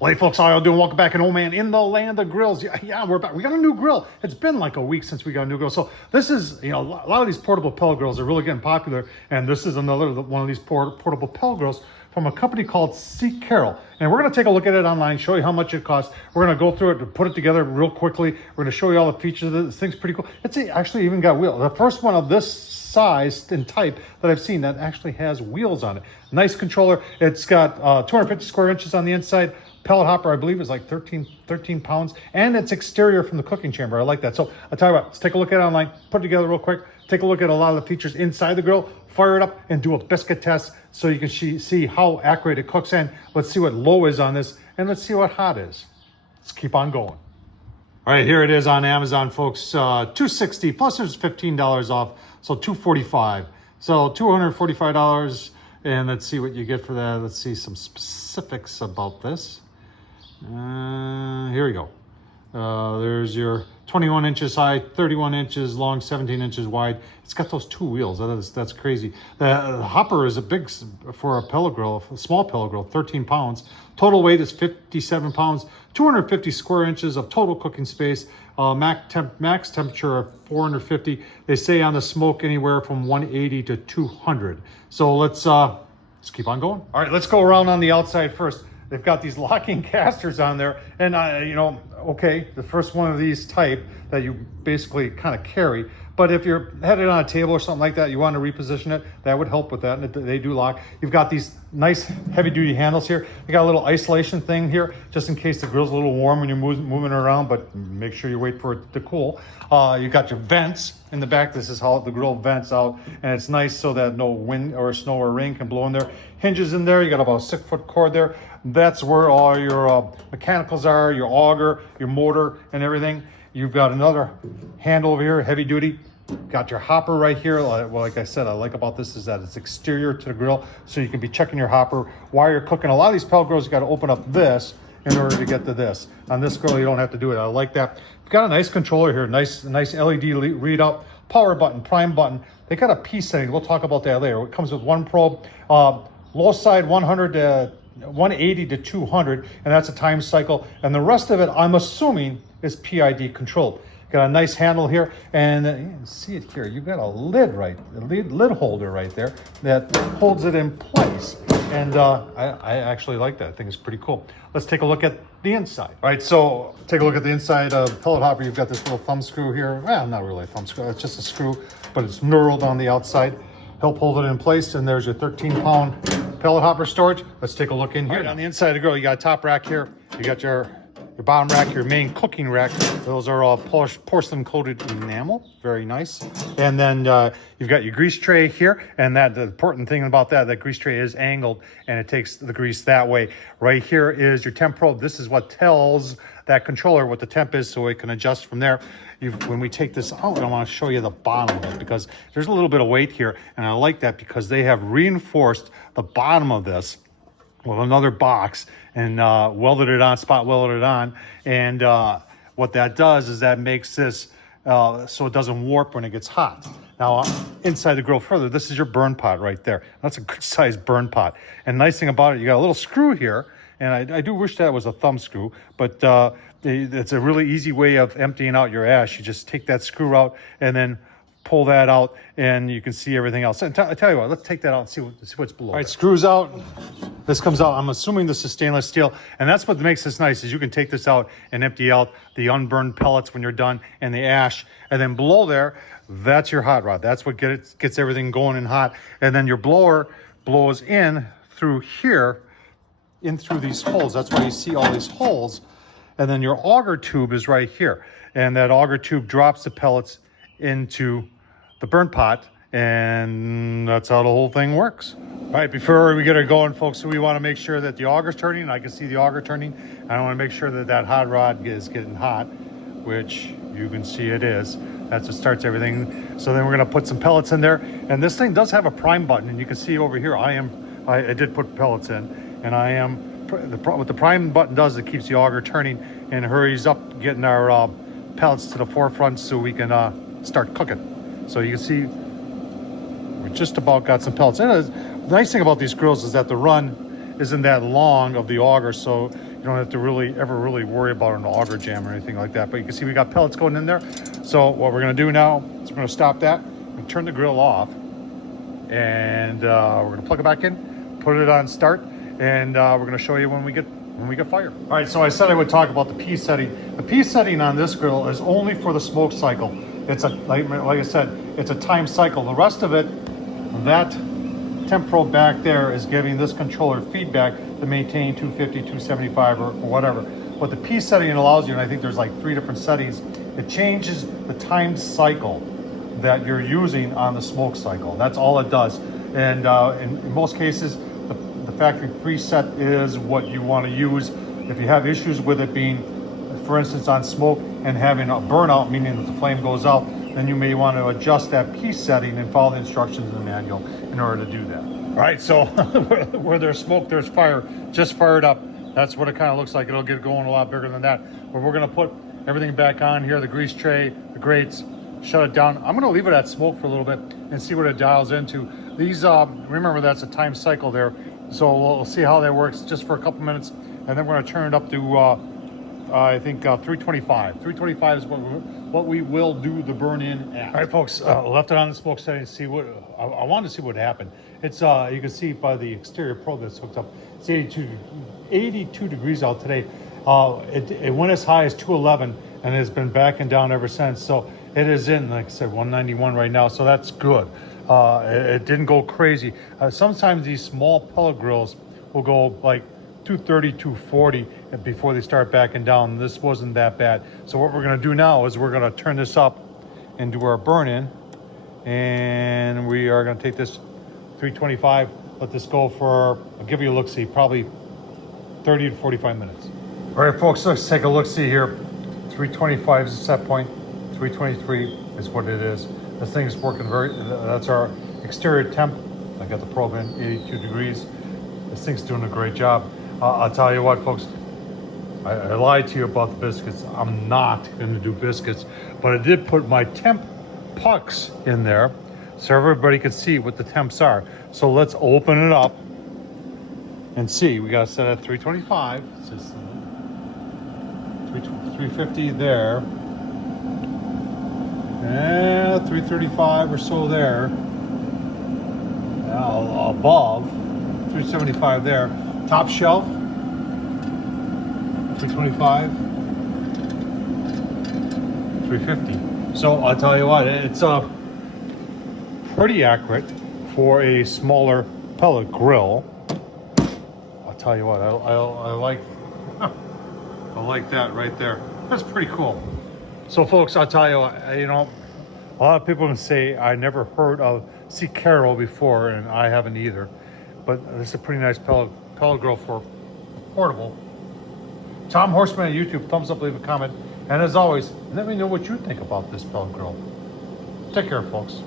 Well, hey folks, how y'all doing? Welcome back, and man, in the land of grills. Yeah, we're back. We got a new grill. It's been like a week since we got a new grill. So this is, a lot of these portable pellet grills are really getting popular, and this is another one of these portable pellet grills from a company called Cecarol. And we're going to take a look at it online, show you how much it costs. We're going to go through it, put it together real quickly. We're going to show you all the features of it. This thing's pretty cool. It's actually even got wheels. The first one of this size and type that I've seen that actually has wheels on it. Nice controller. It's got 250 square inches on the inside. Pellet hopper, I believe, is like 13 pounds, and it's exterior from the cooking chamber. I like that. So I'll tell you what, let's take a look at it online, put it together real quick, take a look at a lot of the features inside the grill, fire it up, and do a biscuit test so you can see how accurate it cooks in. Let's see what low is on this, and let's see what hot is. Let's keep on going. All right, here it is on Amazon, folks. $260 plus there's $15 off, so $245. So $245, and let's see what you get for that. Let's see some specifics about this. Here we go. There's your 21 inches high, 31 inches long, 17 inches wide. It's got those two wheels. That's crazy. The hopper is a big, for a pellet grill, a small pellet grill, 13 pounds. Total weight is 57 pounds, 250 square inches of total cooking space. Max temperature of 450. They say on the smoke anywhere from 180 to 200. So let's keep on going. All right, let's go around on the outside first. They've got these locking casters on there, and okay, the first one of these type that you basically kind of carry. But if you're headed on a table or something like that, you want to reposition it, that would help with that, and they do lock. You've got these nice heavy-duty handles here. You got a little isolation thing here, just in case the grill's a little warm when you're moving it around, but make sure you wait for it to cool. You got your vents in the back. This is how the grill vents out, and it's nice so that no wind or snow or rain can blow in there. Hinges in there. You got about a 6-foot cord there. That's where all your mechanicals are, your auger, your motor, and everything. You've got another handle over here, heavy duty. Got your hopper right here. Well, like I said, I like about this is that it's exterior to the grill, so you can be checking your hopper while you're cooking. A lot of these pellet grills, you got to open up this in order to get to this. On this grill, you don't have to do it. I like that. You've got a nice controller here, nice LED readout, power button, prime button. They got a P setting. We'll talk about that later. It comes with one probe, low side 100 to 180 to 200, and that's a time cycle. And the rest of it, I'm assuming, is PID controlled. Got a nice handle here, and you can see it here. You've got a lid lid holder right there that holds it in place. And I actually like that. I think it's pretty cool. Let's take a look at the inside. All right, so take a look at the inside of the pellet hopper. You've got this little thumb screw here. Well, not really a thumb screw. It's just a screw, but it's knurled on the outside. Help hold it in place, and there's your 13-pound pellet hopper storage. Let's take a look in here. Right, on the inside of the grill, you got a top rack here. You got your bottom rack, your main cooking rack. Those are all porcelain coated enamel, very nice. And then you've got your grease tray here, and the important thing about that grease tray is angled, and it takes the grease that way. Right here is your temp probe. This is what tells that controller what the temp is, so it can adjust from there. When we take this out, I want to show you the bottom of it, because there's a little bit of weight here, and I like that because they have reinforced the bottom of this with another box and welded it on, spot welded it on. And what that does is that makes this so it doesn't warp when it gets hot. Now, inside the grill further, this is your burn pot right there. That's a good sized burn pot. And nice thing about it, you got a little screw here, and I do wish that was a thumb screw, but it's a really easy way of emptying out your ash. You just take that screw out and then pull that out, and you can see everything else. And I tell you what, let's take that out and see what's below. All right, screws out. This comes out. I'm assuming this is stainless steel, and that's what makes this nice, is you can take this out and empty out the unburned pellets when you're done, and the ash. And then below there, that's your hot rod. That's what gets everything going and hot. And then your blower blows in through here, in through these holes. That's why you see all these holes. And then your auger tube is right here, and that auger tube drops the pellets into the burn pot, and that's how the whole thing works. All right, before we get it going, folks, we want to make sure that the auger's turning. I can see the auger turning. I want to make sure that hot rod is getting hot, which you can see it is. That's what starts everything. So then we're going to put some pellets in there, and this thing does have a prime button, and you can see over here I did put pellets in, and what the prime button does, it keeps the auger turning and hurries up getting our pellets to the forefront so we can start cooking. So you can see we just about got some pellets. And the nice thing about these grills is that the run isn't that long of the auger, so you don't have to ever really worry about an auger jam or anything like that. But you can see we got pellets going in there. So what we're gonna do now is we're gonna stop that and turn the grill off, and we're gonna plug it back in, put it on start, and we're gonna show you when we get fire. All right, so I said I would talk about the P setting. The P setting on this grill is only for the smoke cycle. It's a, like I said, it's a time cycle. The rest of it, that temp probe back there is giving this controller feedback to maintain 250, 275, or whatever. What the P setting allows you, and I think there's like 3 different settings, it changes the time cycle that you're using on the smoke cycle. That's all it does. And in most cases, the factory preset is what you want to use. If you have issues with it being, for instance, on smoke and having a burnout, meaning that the flame goes out, then you may want to adjust that P setting and follow the instructions in the manual in order to do that. All right, so where there's smoke, there's fire. Just fired up. That's what it kind of looks like. It'll get going a lot bigger than that. But we're going to put everything back on here, the grease tray, the grates, shut it down. I'm going to leave it at smoke for a little bit and see what it dials into. These, remember, that's a time cycle there. So we'll see how that works just for a couple minutes, and then we're going to turn it up to I think 325. 325 is what we will do the burn in at. All right, folks, left it on the smoke setting to see what I wanted to see what happened. It's you can see by the exterior probe that's hooked up. It's 82 degrees out today. It went as high as 211 and has been backing down ever since. So it is in, like I said, 191 right now. So that's good. It didn't go crazy. Sometimes these small pellet grills will go like 230, 240 before they start backing down. This wasn't that bad. So what we're going to do now is we're going to turn this up and do our burn in, and we are going to take this 325, let this go for, I'll give you a look-see, probably 30 to 45 minutes. All right, folks, let's take a look-see here. 325 is the set point, 323 is what it is. This thing is working that's our exterior temp. I got the probe in 82 degrees. This thing's doing a great job. I'll tell you what, folks, I lied to you about the biscuits. I'm not going to do biscuits, but I did put my temp pucks in there so everybody can see what the temps are. So let's open it up and see. We got to set at 325. It's just 350 there. And 335 or so there. Now above 375 there. Top shelf 325, 350. So I'll tell you what, it's pretty accurate for a smaller pellet grill. I'll tell you what, I like I like that right there. That's pretty cool. So folks, I'll tell you what, you know, a lot of people can say I never heard of Cecarol before, and I haven't either. But this is a pretty nice pellet grill for portable. Tom Horsman on YouTube, thumbs up, leave a comment. And as always, let me know what you think about this pellet grill. Take care, folks.